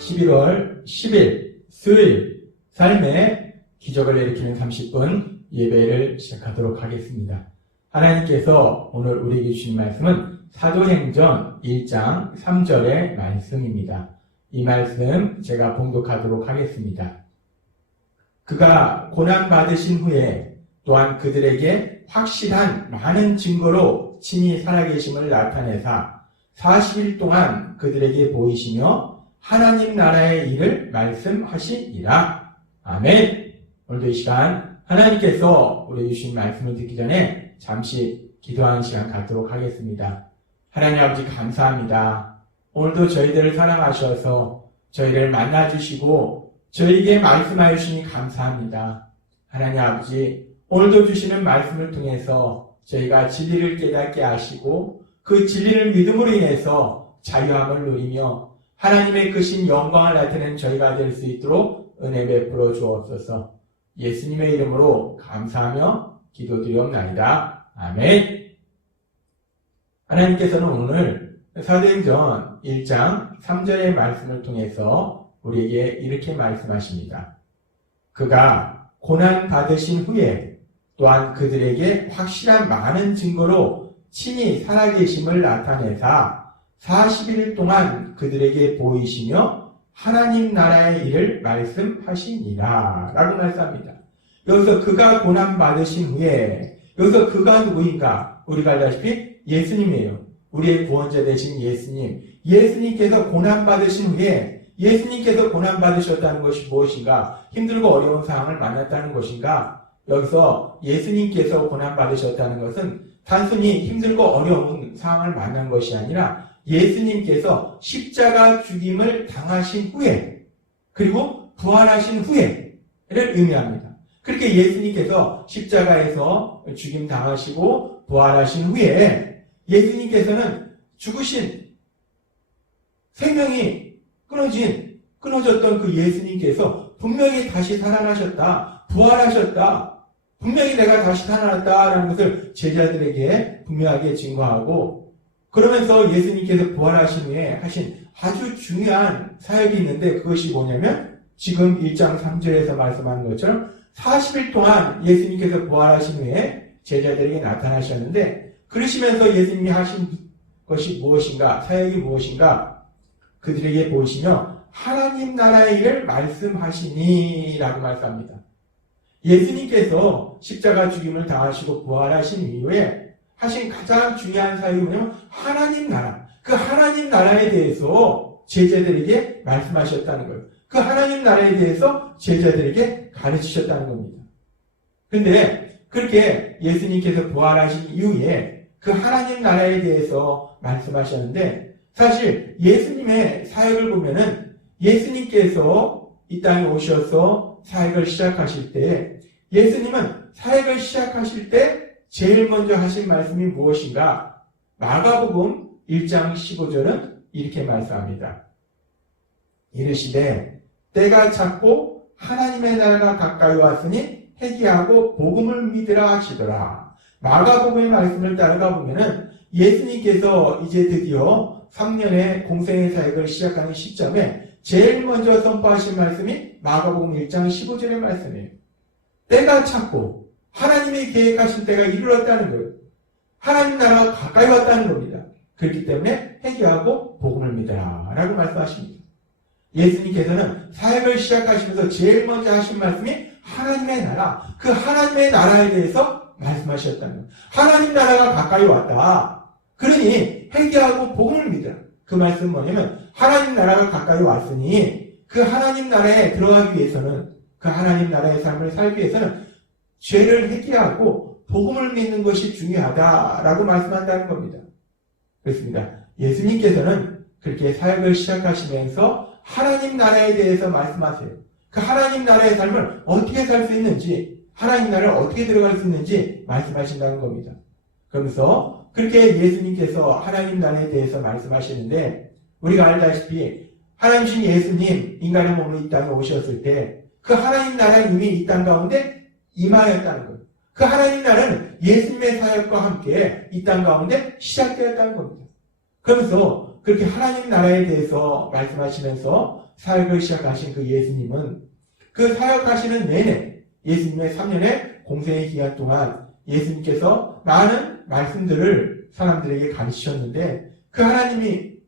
11월 10일 수요일 삶의 기적을 일으키는 30분 예배를 시작하도록 하겠습니다. 하나님께서 오늘 우리에게 주신 말씀은 사도행전 1장 3절의 말씀입니다. 이 말씀 제가 봉독하도록 하겠습니다. 그가 고난받으신 후에 또한 그들에게 확실한 많은 증거로 친히 살아계심을 나타내사 40일 동안 그들에게 보이시며 하나님 나라의 일을 말씀하시니라. 아멘. 오늘도 이 시간 하나님께서 우리 주신 말씀을 듣기 전에 잠시 기도하는 시간 갖도록 하겠습니다. 하나님 아버지 감사합니다. 오늘도 저희들을 사랑하셔서 저희를 만나주시고 저희에게 말씀하여 주시니 감사합니다. 하나님 아버지 오늘도 주시는 말씀을 통해서 저희가 진리를 깨닫게 하시고 그 진리를 믿음으로 인해서 자유함을 누리며 하나님의 크신 영광을 나타내는 저희가 될 수 있도록 은혜 베풀어 주옵소서. 예수님의 이름으로 감사하며 기도드리옵나이다. 아멘. 하나님께서는 오늘 사도행전 1장 3절의 말씀을 통해서 우리에게 이렇게 말씀하십니다. 그가 고난받으신 후에 또한 그들에게 확실한 많은 증거로 친히 살아계심을 나타내사 40일 동안 그들에게 보이시며 하나님 나라의 일을 말씀하시니라 라고 말씀합니다. 여기서 그가 고난받으신 후에 여기서 그가 누구인가? 우리가 알다시피 예수님이에요. 우리의 구원자 되신 예수님. 예수님께서 고난받으신 후에 예수님께서 고난받으셨다는 것이 무엇인가? 힘들고 어려운 상황을 만났다는 것인가? 여기서 예수님께서 고난받으셨다는 것은 단순히 힘들고 어려운 상황을 만난 것이 아니라 예수님께서 십자가 죽임을 당하신 후에 그리고 부활하신 후에를 의미합니다. 그렇게 예수님께서 십자가에서 죽임 당하시고 부활하신 후에 예수님께서는 죽으신 생명이 끊어졌던 그 예수님께서 분명히 다시 살아나셨다, 부활하셨다, 분명히 내가 다시 살아났다라는 것을 제자들에게 분명하게 증거하고 그러면서 예수님께서 부활하신 후에 하신 아주 중요한 사역이 있는데 그것이 뭐냐면 지금 1장 3절에서 말씀하는 것처럼 40일 동안 예수님께서 부활하신 후에 제자들에게 나타나셨는데 그러시면서 예수님이 하신 것이 무엇인가, 사역이 무엇인가 그들에게 보이시며 하나님 나라의 일을 말씀하시니 라고 말씀합니다. 예수님께서 십자가 죽임을 당하시고 부활하신 이후에 하신 가장 중요한 사역이 뭐냐면 하나님 나라, 그 하나님 나라에 대해서 제자들에게 말씀하셨다는 거예요. 그 하나님 나라에 대해서 제자들에게 가르치셨다는 겁니다. 근데 그렇게 예수님께서 부활하신 이후에 그 하나님 나라에 대해서 말씀하셨는데 사실 예수님의 사역을 보면은 예수님께서 이 땅에 오셔서 사역을 시작하실 때 예수님은 사역을 시작하실 때 제일 먼저 하신 말씀이 무엇인가? 마가복음 1장 15절은 이렇게 말씀합니다. 이르시되 때가 찼고 하나님의 나라가 가까이 왔으니 회개하고 복음을 믿으라 하시더라. 마가복음의 말씀을 따라가 보면은 예수님께서 이제 드디어 3년의 공생의 사역을 시작하는 시점에 제일 먼저 선포하신 말씀이 마가복음 1장 15절의 말씀이에요. 때가 찼고 하나님이 계획하신 때가 이르렀다는 거예요. 하나님 나라가 가까이 왔다는 겁니다. 그렇기 때문에 회개하고 복음을 믿어라 라고 말씀하십니다. 예수님께서는 사역을 시작하시면서 제일 먼저 하신 말씀이 하나님의 나라, 그 하나님의 나라에 대해서 말씀하셨다는 거예요. 하나님 나라가 가까이 왔다. 그러니 회개하고 복음을 믿어라. 그 말씀은 뭐냐면 하나님 나라가 가까이 왔으니 그 하나님 나라에 들어가기 위해서는 그 하나님 나라의 삶을 살기 위해서는 죄를 회개하고 복음을 믿는 것이 중요하다라고 말씀한다는 겁니다. 그렇습니다. 예수님께서는 그렇게 사역을 시작하시면서 하나님 나라에 대해서 말씀하세요. 그 하나님 나라의 삶을 어떻게 살 수 있는지, 하나님 나라를 어떻게 들어갈 수 있는지 말씀하신다는 겁니다. 그러면서 그렇게 예수님께서 하나님 나라에 대해서 말씀하시는데 우리가 알다시피 하나님 신 예수님 인간의 몸으로 이 땅에 오셨을 때 그 하나님 나라는 이미 이 땅 가운데 임하였다는 거예요. 그 하나님 나라는 예수님의 사역과 함께 이 땅 가운데 시작되었다는 겁니다. 그러면서 그렇게 하나님 나라에 대해서 말씀하시면서 사역을 시작하신 그 예수님은 그 사역하시는 내내 예수님의 3년의 공생의 기간 동안 예수님께서 많은 말씀들을 사람들에게 가르치셨는데 그 하나님이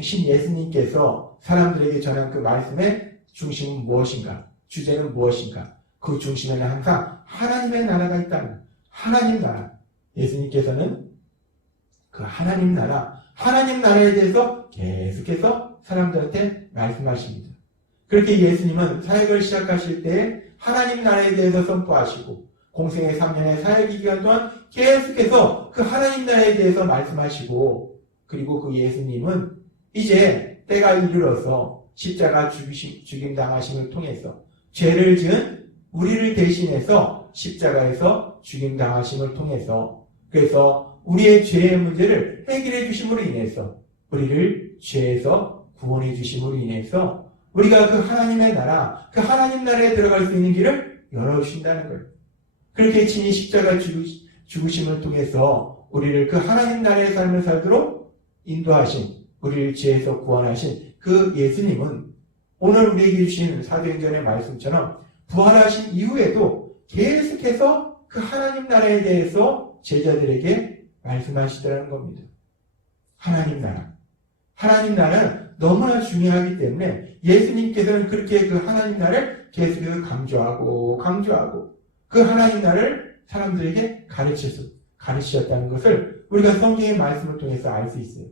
신 예수님께서 사람들에게 전한 그 말씀의 중심은 무엇인가? 주제는 무엇인가? 그 중심에는 항상 하나님의 나라가 있다는 하나님 나라. 예수님께서는 그 하나님 나라에 대해서 계속해서 사람들한테 말씀하십니다. 그렇게 예수님은 사역을 시작하실 때 하나님 나라에 대해서 선포하시고 공생의 3년의 사역의 기간 동안 계속해서 그 하나님 나라에 대해서 말씀하시고 그리고 그 예수님은 이제 때가 이르러서 십자가 죽임 당하심을 통해서 죄를 지은 우리를 대신해서 십자가에서 죽임 당하심을 통해서 그래서 우리의 죄의 문제를 해결해 주심으로 인해서 우리를 죄에서 구원해 주심으로 인해서 우리가 그 하나님의 나라, 그 하나님 나라에 들어갈 수 있는 길을 열어주신다는 거예요. 그렇게 친히 십자가 죽으심을 통해서 우리를 그 하나님 나라의 삶을 살도록 인도하신, 우리를 죄에서 구원하신 그 예수님은 오늘 우리에게 주신 사도행전의 말씀처럼 부활하신 이후에도 계속해서 그 하나님 나라에 대해서 제자들에게 말씀하시더라는 겁니다. 하나님 나라. 하나님 나라는 너무나 중요하기 때문에 예수님께서는 그렇게 그 하나님 나라를 계속해서 강조하고 그 하나님 나라를 사람들에게 가르치셨다는 것을 우리가 성경의 말씀을 통해서 알 수 있어요.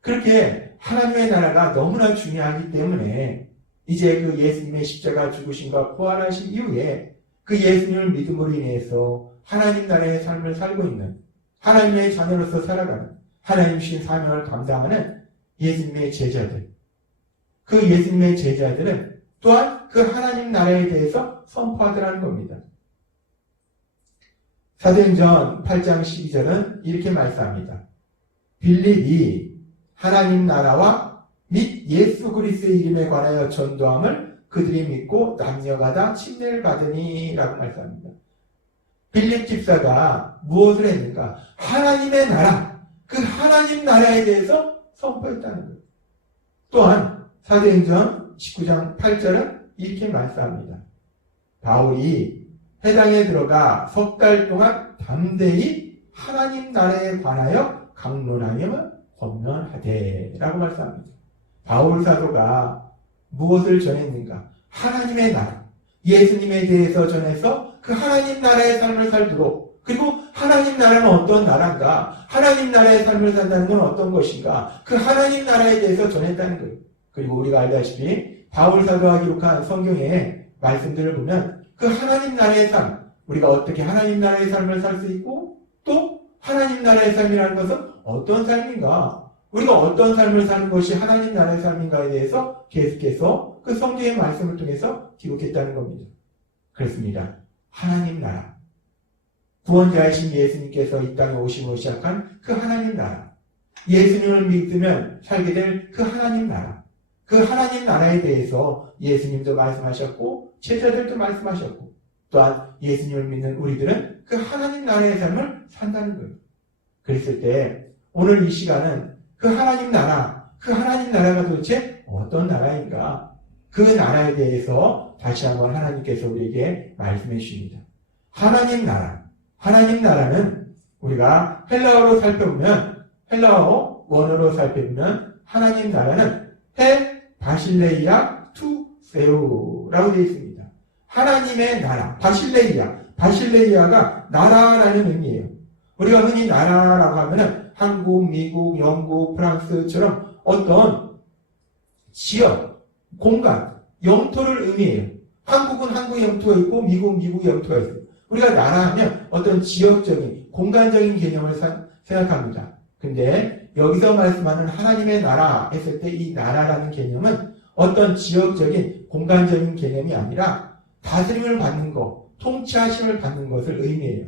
그렇게 하나님의 나라가 너무나 중요하기 때문에 이제 그 예수님의 십자가 죽으심과 부활하신 이후에 그 예수님을 믿음으로 인해서 하나님 나라의 삶을 살고 있는 하나님의 자녀로서 살아가는 하나님 주신 사명을 감당하는 예수님의 제자들, 그 예수님의 제자들은 또한 그 하나님 나라에 대해서 선포하더라는 겁니다. 사도행전 8장 12절은 이렇게 말씀합니다. 빌립이 하나님 나라와 및 예수 그리스도의 이름에 관하여 전도함을 그들이 믿고 남녀가 침례를 받으니 라고 말씀합니다. 빌립 집사가 무엇을 했는가? 하나님의 나라, 그 하나님 나라에 대해서 선포했다는 거예요. 또한 사도행전 19장 8절은 이렇게 말씀합니다. 바울이 회당에 들어가 석 달 동안 담대히 하나님 나라에 관하여 강론하며 권면하되 라고 말씀합니다. 바울 사도가 무엇을 전했는가? 하나님의 나라, 예수님에 대해서 전해서 그 하나님 나라의 삶을 살도록 그리고 하나님 나라는 어떤 나라인가? 하나님 나라의 삶을 산다는 건 어떤 것인가? 그 하나님 나라에 대해서 전했다는 거예요. 그리고 우리가 알다시피 바울 사도가 기록한 성경의 말씀들을 보면 그 하나님 나라의 삶, 우리가 어떻게 하나님 나라의 삶을 살 수 있고 또 하나님 나라의 삶이라는 것은 어떤 삶인가? 우리가 어떤 삶을 사는 것이 하나님 나라의 삶인가에 대해서 계속해서 그 성경의 말씀을 통해서 기록했다는 겁니다. 그렇습니다. 하나님 나라. 구원자이신 예수님께서 이 땅에 오심으로 시작한 그 하나님 나라. 예수님을 믿으면 살게 될 그 하나님 나라. 그 하나님 나라에 대해서 예수님도 말씀하셨고 제자들도 말씀하셨고 또한 예수님을 믿는 우리들은 그 하나님 나라의 삶을 산다는 거예요. 그랬을 때 오늘 이 시간은 그 하나님 나라가 도대체 어떤 나라인가? 그 나라에 대해서 다시 한번 하나님께서 우리에게 말씀해 주십니다. 하나님 나라는 우리가 헬라어로 살펴보면 헬라어 원어로 살펴보면 하나님 나라는 헤 바실레이아 투 세우라고 되어 있습니다. 하나님의 나라, 바실레이아가 나라라는 의미예요. 우리가 흔히 나라라고 하면은 한국, 미국, 영국, 프랑스처럼 어떤 지역, 공간, 영토를 의미해요. 한국은 한국 영토가 있고 미국 영토가 있어요. 우리가 나라하면 어떤 지역적인, 공간적인 개념을 생각합니다. 근데 여기서 말씀하는 하나님의 나라 했을 때 이 나라라는 개념은 어떤 지역적인, 공간적인 개념이 아니라 다스림을 받는 것, 통치하심을 받는 것을 의미해요.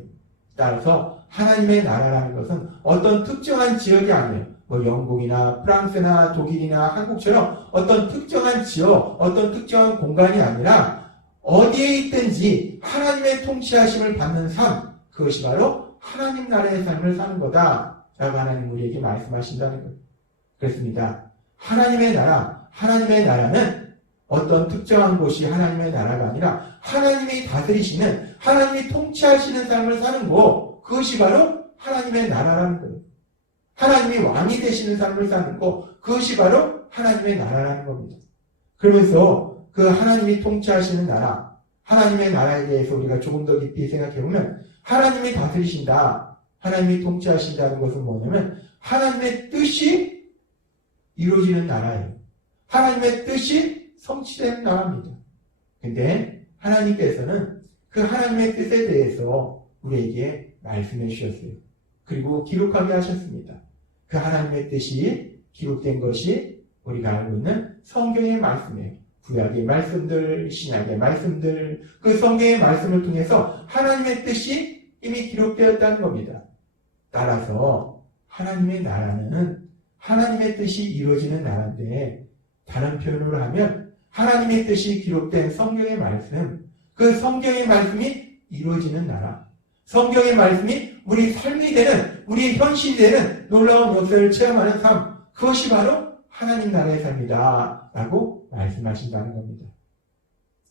따라서 하나님의 나라라는 것은 어떤 특정한 지역이 아니에요. 뭐 영국이나 프랑스나 독일이나 한국처럼 어떤 특정한 지역, 어떤 특정한 공간이 아니라 어디에 있든지 하나님의 통치하심을 받는 삶, 그것이 바로 하나님 나라의 삶을 사는 거다 라고 하나님 우리에게 말씀하신다는 거예요. 그렇습니다. 하나님의 나라는 어떤 특정한 곳이 하나님의 나라가 아니라 하나님이 다스리시는, 하나님이 통치하시는 삶을 사는 거, 그것이 바로 하나님의 나라라는 거예요. 하나님이 왕이 되시는 삶을 사는 거, 그것이 바로 하나님의 나라라는 겁니다. 그러면서 그 하나님이 통치하시는 나라, 하나님의 나라에 대해서 우리가 조금 더 깊이 생각해보면 하나님이 다스리신다, 하나님이 통치하신다는 것은 뭐냐면 하나님의 뜻이 이루어지는 나라예요. 하나님의 뜻이 성취되는 나라입니다. 근데 하나님께서는 그 하나님의 뜻에 대해서 우리에게 말씀해 주셨어요. 그리고 기록하게 하셨습니다. 그 하나님의 뜻이 기록된 것이 우리가 알고 있는 성경의 말씀이에요. 구약의 말씀들, 신약의 말씀들, 그 성경의 말씀을 통해서 하나님의 뜻이 이미 기록되었다는 겁니다. 따라서 하나님의 나라는 하나님의 뜻이 이루어지는 나라인데, 다른 표현으로 하면 하나님의 뜻이 기록된 성경의 말씀, 그 성경의 말씀이 이루어지는 나라, 성경의 말씀이 우리 삶이 되는, 우리의 현실이 되는 놀라운 역사를 체험하는 삶, 그것이 바로 하나님 나라의 삶이다 라고 말씀하신다는 겁니다.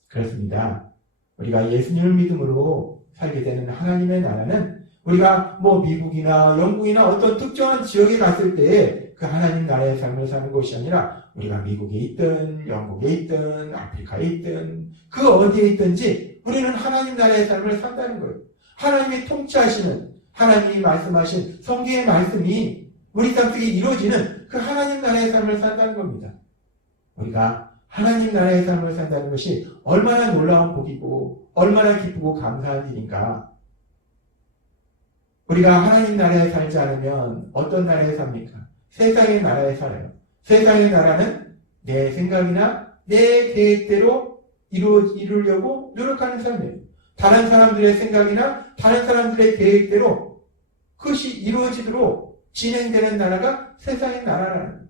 그렇습니다. 우리가 예수님을 믿음으로 살게 되는 하나님의 나라는 우리가 미국이나 영국이나 어떤 특정한 지역에 갔을 때 그 하나님 나라의 삶을 사는 것이 아니라 우리가 미국에 있든 영국에 있든 아프리카에 있든 그 어디에 있든지 우리는 하나님 나라의 삶을 산다는 거예요. 하나님이 통치하시는, 하나님이 말씀하신 성경의 말씀이 우리 삶 속에 이루어지는 그 하나님 나라의 삶을 산다는 겁니다. 우리가 하나님 나라의 삶을 산다는 것이 얼마나 놀라운 복이고 얼마나 기쁘고 감사한 일인가. 우리가 하나님 나라에 살지 않으면 어떤 나라에 삽니까? 세상의 나라에 살아요. 세상의 나라는 내 생각이나 내 계획대로 이루려고 노력하는 삶이에요. 다른 사람들의 생각이나 다른 사람들의 계획대로 그것이 이루어지도록 진행되는 나라가 세상의 나라라는 거예요.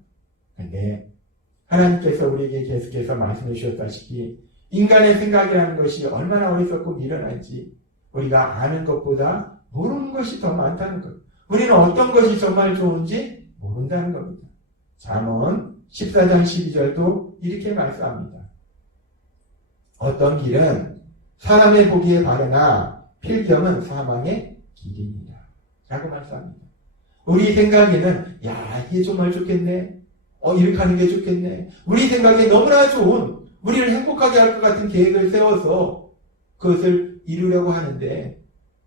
그런데 하나님께서 우리에게 계속해서 말씀해 주셨다시피 인간의 생각이라는 것이 얼마나 어리석고 미련한지 우리가 아는 것보다 모르는 것이 더 많다는 것. 우리는 어떤 것이 정말 좋은지 모른다는 겁니다. 잠언 14장 12절도 이렇게 말씀합니다. 어떤 길은 사람의 보기에 바르나 필경은 사망의 길입니다. 라고 말씀합니다. 우리 생각에는 이게 정말 좋겠네. 이렇게 하는 게 좋겠네. 우리 생각에 너무나 좋은, 우리를 행복하게 할 것 같은 계획을 세워서 그것을 이루려고 하는데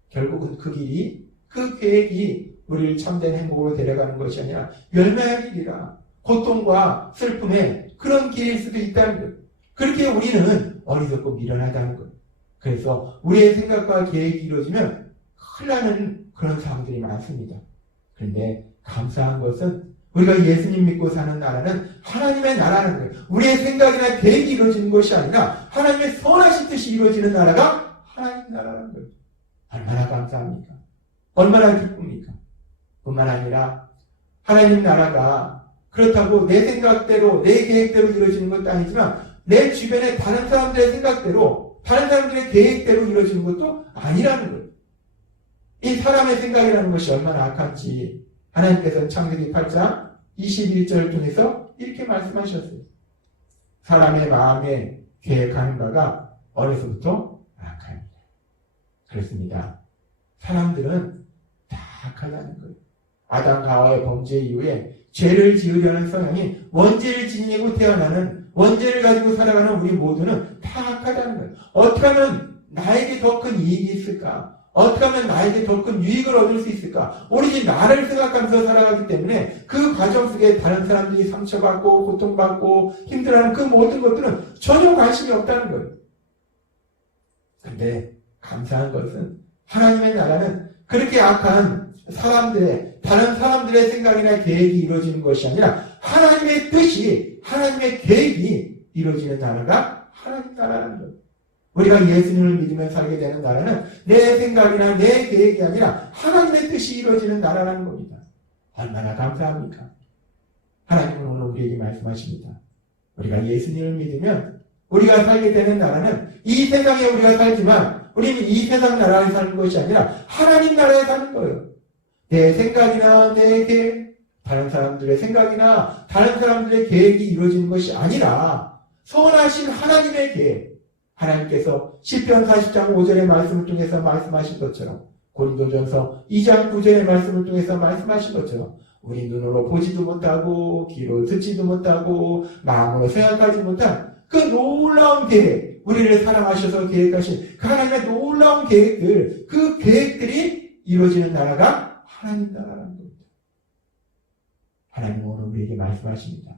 결국은 그 길이, 그 계획이 우리를 참된 행복으로 데려가는 것이 아니라 멸망의 길이라, 고통과 슬픔의 그런 길일 수도 있다는 거예요. 그렇게 우리는 어리석고 미련하다는 거예요. 그래서 우리의 생각과 계획이 이루어지면 큰일 나는 그런 사람들이 많습니다. 그런데 감사한 것은 우리가 예수님 믿고 사는 나라는 하나님의 나라는 거예요. 우리의 생각이나 계획이 이루어지는 것이 아니라 하나님의 선하신 뜻이 이루어지는 나라가 하나님 나라라는 거예요. 얼마나 감사합니까? 얼마나 기쁩니까? 뿐만 아니라 하나님 나라가 그렇다고 내 생각대로 내 계획대로 이루어지는 것도 아니지만 내 주변의 다른 사람들의 생각대로 다른 사람들의 계획대로 이루어지는 것도 아니라는 거예요. 이 사람의 생각이라는 것이 얼마나 악한지 하나님께서는 창세기 8장 21절을 통해서 이렇게 말씀하셨어요. 사람의 마음에 계획하는 바가 어려서부터 악합니다. 그렇습니다. 사람들은 다 악하다는 거예요. 아담과 하와의 범죄 이후에 죄를 지으려는 성향이 원죄를 지니고 태어나는, 원죄를 가지고 살아가는 우리 모두는 다 악하다는 거예요. 어떻게 하면 나에게 더 큰 이익이 있을까? 어떻게 하면 나에게 더 큰 유익을 얻을 수 있을까? 오로지 나를 생각하면서 살아가기 때문에 그 과정 속에 다른 사람들이 상처받고 고통받고 힘들어하는 그 모든 것들은 전혀 관심이 없다는 거예요. 그런데 감사한 것은 하나님의 나라는 그렇게 악한 사람들의, 다른 사람들의 생각이나 계획이 이루어지는 것이 아니라 하나님의 뜻이, 하나님의 계획이 이루어지는 나라가 하나님 나라라는 거예요. 우리가 예수님을 믿으며 살게 되는 나라는 내 생각이나 내 계획이 아니라 하나님의 뜻이 이루어지는 나라라는 겁니다. 얼마나 감사합니까? 하나님은 오늘 우리에게 말씀하십니다. 우리가 예수님을 믿으면 우리가 살게 되는 나라는 이 세상에 우리가 살지만 우리는 이 세상 나라에 사는 것이 아니라 하나님 나라에 사는 거예요. 내 생각이나 내 계획, 다른 사람들의 생각이나 다른 사람들의 계획이 이루어지는 것이 아니라 선하신 하나님의 계획, 하나님께서 시편 40장 5절의 말씀을 통해서 말씀하신 것처럼 고린도전서 2장 9절의 말씀을 통해서 말씀하신 것처럼 우리 눈으로 보지도 못하고 귀로 듣지도 못하고 마음으로 생각하지 못한 그 놀라운 계획, 우리를 사랑하셔서 계획하신 그 하나님의 놀라운 계획들, 그 계획들이 이루어지는 나라가 하나님 나라라는 겁니다. 하나님은 오늘 우리에게 말씀하십니다.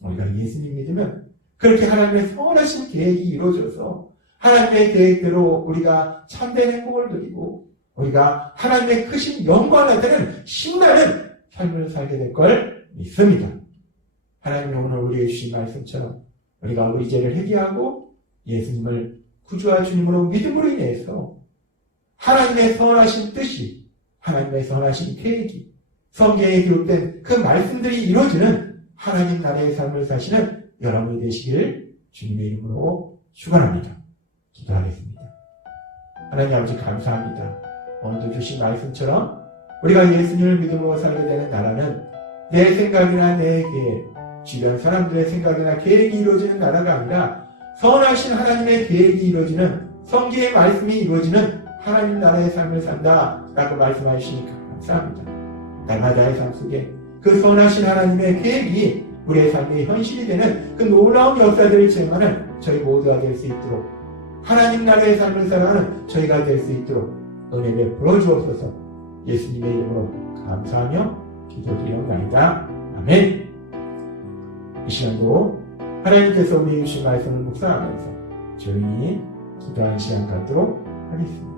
우리가 예수님 믿으면 그렇게 하나님의 선하신 계획이 이루어져서 하나님의 계획대로 우리가 참된 행복을 누리고 우리가 하나님의 크신 영광을 나타내는 신나는 삶을 살게 될 걸 믿습니다. 하나님이 오늘 우리에게 주신 말씀처럼 우리가 우리 죄를 회개하고 예수님을 구주와 주님으로 믿음으로 인해서 하나님의 선하신 뜻이, 하나님의 선하신 계획이, 성경에 기록된 그 말씀들이 이루어지는 하나님 나라의 삶을 사시는 여러분이 되시길 주님의 이름으로 축원합니다. 기도하겠습니다. 하나님 아버지 감사합니다. 오늘도 주신 말씀처럼 우리가 예수님을 믿음으로 살게 되는 나라는 내 생각이나 내 계획, 주변 사람들의 생각이나 계획이 이루어지는 나라가 아니라 선하신 하나님의 계획이 이루어지는, 성경의 말씀이 이루어지는 하나님 나라의 삶을 산다 라고 말씀하시니까 감사합니다. 날마다의 삶 속에 그 선하신 하나님의 계획이 우리의 삶의 현실이 되는 그 놀라운 역사들을 체험하는 저희 모두가 될 수 있도록, 하나님 나라의 삶을 살아가는 저희가 될 수 있도록 은혜 베풀어 주옵소서. 예수님의 이름으로 감사하며 기도드리옵나이다. 아멘. 이 시간도 하나님께서 우리에게 주신 말씀을 묵상하면서 조용히 기도하는 시간 갖도록 하겠습니다.